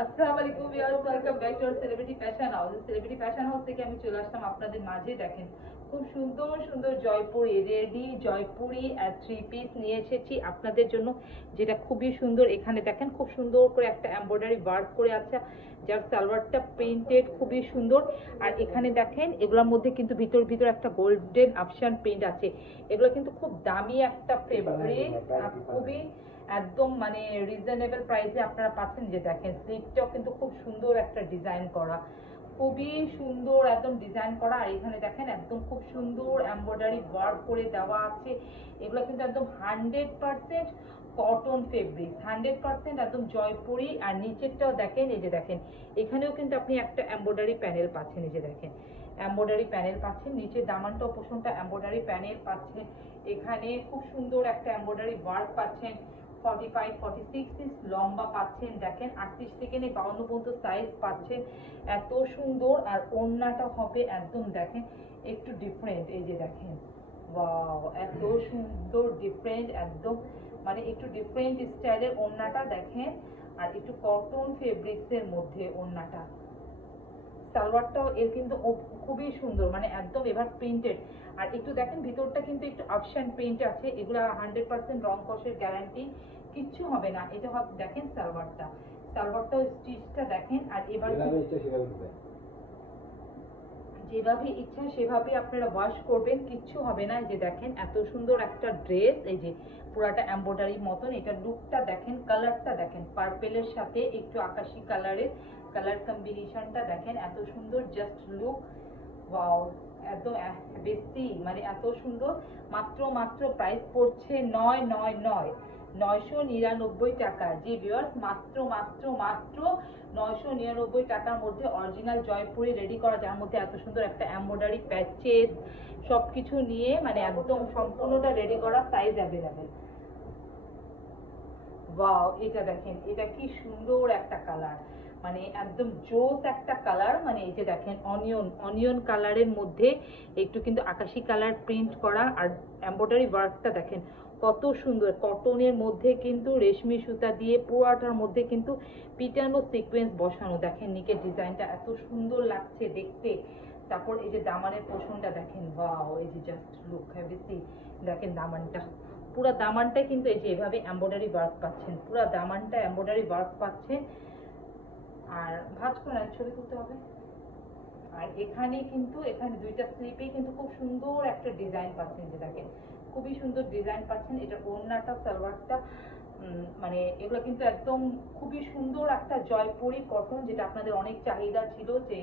আসসালামু আলাইকুম viewers, welcome back to our celebrity fashion house. Celebrity fashion house থেকে আমি চলে আসলাম আপনাদের মাঝে। দেখেন খুব সুন্দর সুন্দর Jaipuri ready Jaipuri three piece নিয়ে এসেছি আপনাদের জন্য, যেটা খুবই সুন্দর। এখানে দেখেন খুব সুন্দর করে একটা এমব্রয়ডারি ওয়ার্ক করে আছে, যার সালোয়ারটা প্রিন্টেড খুবই সুন্দর। আর এখানে দেখেন এগুলোর মধ্যে কিন্তু ভিতর ভিতর একটা গোল্ডেন অপশন প্রিন্ট আছে। এগুলো কিন্তু খুব দামি একটা ফেব্রিক, খুবই একদম মানে রিজনেবল প্রাইসে আপনারা পাচ্ছেন। যে দেখেন স্লিপটাও কিন্তু খুব সুন্দর একটা ডিজাইন করা, খুবই সুন্দর একদম ডিজাইন করা। আর এখানে দেখেন একদম খুব সুন্দর এমব্রয়ডারি ওয়ার্ক করে দেওয়া আছে। এগুলো কিন্তু একদম 100% কটন ফেব্রিক, 100% একদম জয়পুরি। আর নিচেরটাও দেখেন, এই যে দেখেন এখানেও কিন্তু আপনি একটা এমব্রয়ডারি প্যানেল পাচ্ছেন। এই যে দেখেন এমব্রয়ডারি প্যানেল পাচ্ছেন, নিচে দামানটা পোষণটা এমব্রয়ডারি প্যানেল পাচ্ছেন। এখানে খুব সুন্দর একটা এমব্রয়ডারি ওয়ার্ক পাচ্ছেন। 45-46 ইঞ্চ লম্বা পাচ্ছেন। দেখেন 38 থেকে 52 পর্যন্ত সাইজ পাচ্ছেন। এত সুন্দর। আর ওড়নাটা হবে একদম দেখেন একটু ডিফারেন্ট। এই যে দেখেন ওয়াও, এত সুন্দর ডিফারেন্ট একদম, মানে একটু ডিফারেন্ট স্টাইলের ওড়নাটা দেখেন। আর একটু কটন ফেব্রিক্সের মধ্যে ওড়নাটা, সালোয়ারটাও এর কিন্তু খুবই সুন্দর, মানে একদম এবার প্রিন্টেড। আর একটু দেখেন ভিতরটা কিন্তু একটু অপশন প্রিন্ট আছে। এগুলা 100% রং কষের গ্যারান্টি, কিচ্ছু হবে না। এটা হবে দেখেন সালোয়ারটা, সালোয়ারটাও স্টিচটা দেখেন। আর এবার যেভাবে ইচ্ছা সেভাবে আপনারা ওয়াশ করবেন, কিচ্ছু হবে না। যে দেখেন এত সুন্দর একটা ড্রেস, এই যে পুরাটা এমব্রয়ডারি মতন। এটা লুকটা দেখেন, কালারটা দেখেন, পার্পেলের সাথে একটু আকাশি কালারের কালার কম্বিনেশনটা দেখেন, এত সুন্দর জাস্ট লুক। ওয়াও, একদম বেশি মানে এত সুন্দর। মাত্র মাত্র প্রাইস পড়ছে 999 টাকা। জি ভিউয়ার্স, মাত্র মাত্র মাত্র 999 টাকার মধ্যে অরিজিনাল জয়পুরি রেডি করা, যার মধ্যে এত সুন্দর একটা এমব্রয়ডারি প্যাচেস সবকিছু নিয়ে মানে একদম সম্পূর্ণটা রেডি করা, সাইজ অ্যাভেলেবেল। ওয়াও, এটা দেখেন এটা কি সুন্দর একটা কালার, মানে একদম জোস একটা কালার। মানে এই যে দেখেন অনিয়ন অনিয়ন কালারের মধ্যে একটু কিন্তু আকাশি কালার প্রিন্ট করা। আর এমব্রয়ডারি ওয়ার্কটা দেখেন কত সুন্দর, কটনের মধ্যে কিন্তু রেশমি সুতা দিয়ে পুরাটার মধ্যে কিন্তু পিটানো সিকোয়েন্স বসানো। দেখেন নিকের ডিজাইনটা এত সুন্দর লাগছে দেখতে। তারপর এই যে দামানের পোর্শনটা দেখেন, ওয়াও, এই যে জাস্ট লুক হ্যাভ। দেখেন দামানটা, পুরো দামানটা কিন্তু এই যে এভাবে এমব্রয়ডারি ওয়ার্ক পাচ্ছেন, পুরো দামানটা এমব্রয়ডারি ওয়ার্ক পাচ্ছেন। আর ভাঁজ করে ছবি তুলতে হবে। আর এখানে কিন্তু এখানে দুইটা স্লিপে কিন্তু খুব সুন্দর একটা ডিজাইন পাচ্ছেন। যে দেখেন খুবই সুন্দর ডিজাইন পাচ্ছেন। এটা ওড়নাটা সালোয়ারটা মানে এগুলো কিন্তু একদম খুবই সুন্দর একটা জয়পুরি কটন, যেটা আপনাদের অনেক চাহিদা ছিল যে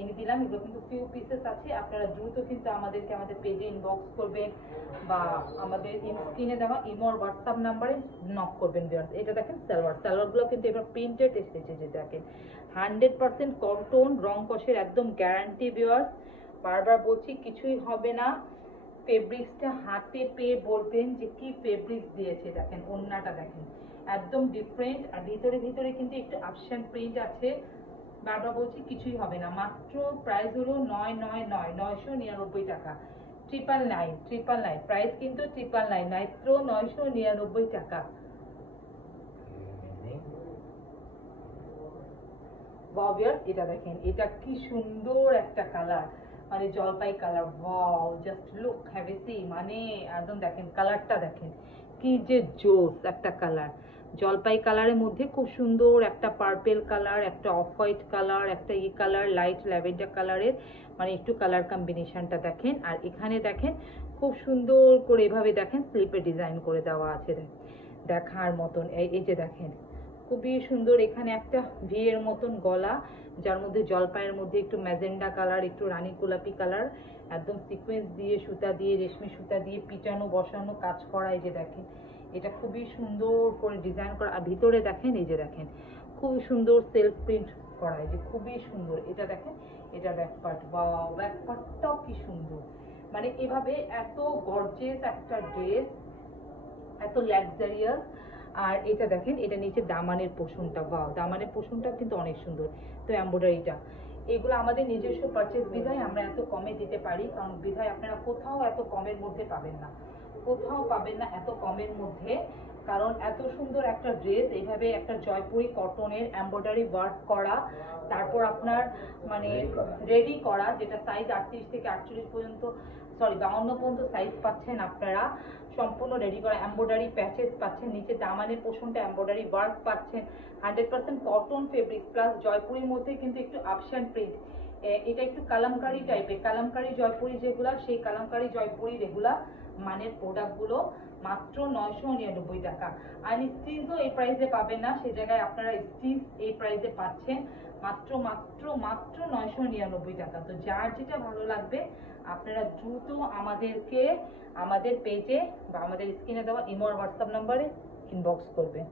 এনে দিলাম। এগুলো কিন্তু ফিউ পিসেস আছে, আপনারা দ্রুত কিন্তু আমাদেরকে আমাদের পেজে ইনবক্স করবেন বা আমাদের স্ক্রিনে দেওয়া ইমো আর হোয়াটসঅ্যাপ নাম্বারে নক করবেন ভিউয়ার্স। এটা দেখেন সালোয়ার, সালোয়ারগুলো কিন্তু এবার প্রিন্টেড এসেছে। যে দেখেন 100% কটন, রং কষের একদম গ্যারান্টি ভিউয়ার্স। বারবার বলছি কিছুই হবে না। ফেব্রিক্সটা হাতে পেয়ে বলবেন যে কি ফেব্রিক্স দিয়েছে। দেখেন ওড়নাটা দেখেন একদম ডিফারেন্ট। আর ভিতরে ভিতরে কিন্তু একটু অপশন প্রিন্ট আছে। বারবার বলছি কিছুই হবে না। মাত্র প্রাইস হলো 999 টাকা। 999 প্রাইস কিন্তু 999, মাত্র 999 টাকা। ওয়াও, এটা দেখেন এটা কি সুন্দর একটা কালার, মানে জলপাই colour. Wow, just look heavy. মানে একদম দেখেন কালারটা দেখেন কি যে জোস একটা কালার। জলপাই কালারের মধ্যে খুব সুন্দর একটা পার্পেল কালার, একটা অফ হোয়াইট কালার, একটা ই কালার লাইট ল্যাভেন্ডার কালারের, মানে একটু কালার কম্বিনেশনটা দেখেন। আর এখানে দেখেন খুব সুন্দর করে এভাবে দেখেন স্লিপে ডিজাইন করে দেওয়া আছে, দেখার মতন। এই যে দেখেন খুবই সুন্দর। এখানে একটা ভি এর মতন গলা, যার মধ্যে জলপাইয়ের মধ্যে একটু ম্যাজেন্ডা কালার, একটু রানী গোলাপি কালার, একদম সিকোয়েন্স দিয়ে সুতা দিয়ে রেশমি সুতা দিয়ে পিটানো বসানো কাজ করা। এই যে দেখেন এটা খুবই সুন্দর করে ডিজাইন করা। আর ভিতরে দেখেন এই যে দেখেন খুব সুন্দর সেলফ প্রিন্ট করা, এই যে খুবই সুন্দর। এটা দেখেন এটা ব্যাক পার্ট, ওয়াও, ব্যাক পার্টটাও কি সুন্দর। মানে এভাবে এত গর্জিয়াস একটা ড্রেস, এত লাক্সারিয়াস। আর এটা দেখেন এটা নিচে দামানের পোষণটা, ওয়াও, দামানের পোষণটা কিন্তু অনেক সুন্দর। তো এমব্রয়ডারিটা এগুলো আমাদের নিজস্ব পারচেজ বিধায় আমরা এত কমে দিতে পারি, কারণ বিধায় আপনারা কোথাও এত কমের মধ্যে পাবেন না, কোথাও পাবেন না এত কমের মধ্যে। কারণ এত সুন্দর একটা ড্রেস, এইভাবে একটা জয়পুরি কটনের এমব্রয়ডারি ওয়ার্ক করা, তারপর আপনার মানে রেডি করা, যেটা সাইজ 38 থেকে 48 পর্যন্ত, সরি 52 পর্যন্ত সাইজ পাচ্ছেন আপনারা, সম্পূর্ণ রেডি করা, এমব্রয়ডারি প্যাচেস পাচ্ছেন, নিচে দামানের পোর্শনটা এমব্রয়ডারি ওয়ার্ক পাচ্ছেন, 100% কটন ফেব্রিক প্লাস জয়পুরির মধ্যে কিন্তু একটু আপশান প্রিন্ট। এটা একটু কালামকারি টাইপের, কালামকারি জয়পুরি যেগুলা, সেই কালামকারি জয়পুরি রেগুলার মানের প্রোডাক্টগুলো মাত্র 999 টাকা। আর স্টিচও এই প্রাইসে পাবেন না, সেই জায়গায় আপনারা স্টিচ এই প্রাইসে পাচ্ছেন মাত্র মাত্র মাত্র 999 টাকা। তো যার যেটা ভালো লাগবে আপনারা দ্রুত আমাদের পেজে বা আমাদের স্ক্রিনে দেওয়া ইমো আর হোয়াটসঅ্যাপ নাম্বারে ইনবক্স করবেন।